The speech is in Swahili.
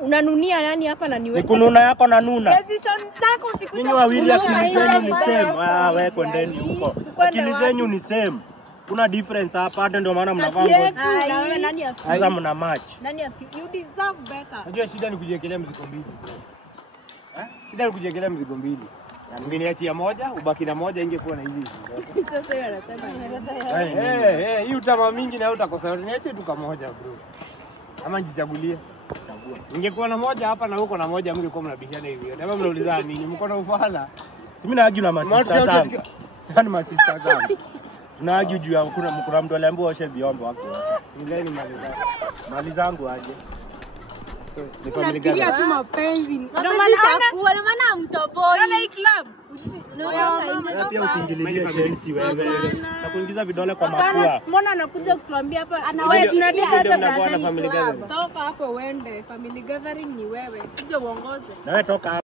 Unanunia nani hapa na niwe? Nikununa yako na nuna. Position zako sikuja. Ninyi wawili akili zenyu ni same. Wewe kwendeni huko. Akili zenyu ni same. Kuna difference hapa hata ndio maana mnavaa ngozi. Na wewe nani afi? Sasa mna match. Nani afi? You deserve better. Unajua shida ni kujiekelea mzigo mbili. Shida ni kujiekelea mzigo mbili. Ungeniachia moja, ubaki na moja ingekuwa na hizi. Sasa yeye anasema hii utama mingi na utakosa. Niache tu kamoja bro. Ama nijichagulie. Ningekuwa na moja hapa na huko na moja mngekuwa mnabishana hivi. Kama mnaulizana nini? Mko na ufala. Si mimi naaju na masista zangu. Sana masista zangu. Tunaaju juu ya kuna mtu aliambiwa oshe vyombo wako. Nileni mali zangu. Mali zangu aje. Ni family gani? Nafikiria tu mapenzi. Ndio maana mtoboi. Unaona hii club? Pia usingililie Chelsea wewe. Na kuingiza vidole kwa mapua. Mbona anakuja kutuambia hapa Wewe tunadita hata mnakuwa na family gathering. toka hapo uende. Family gathering ni wewe. Kuja uongoze. Na wewe toka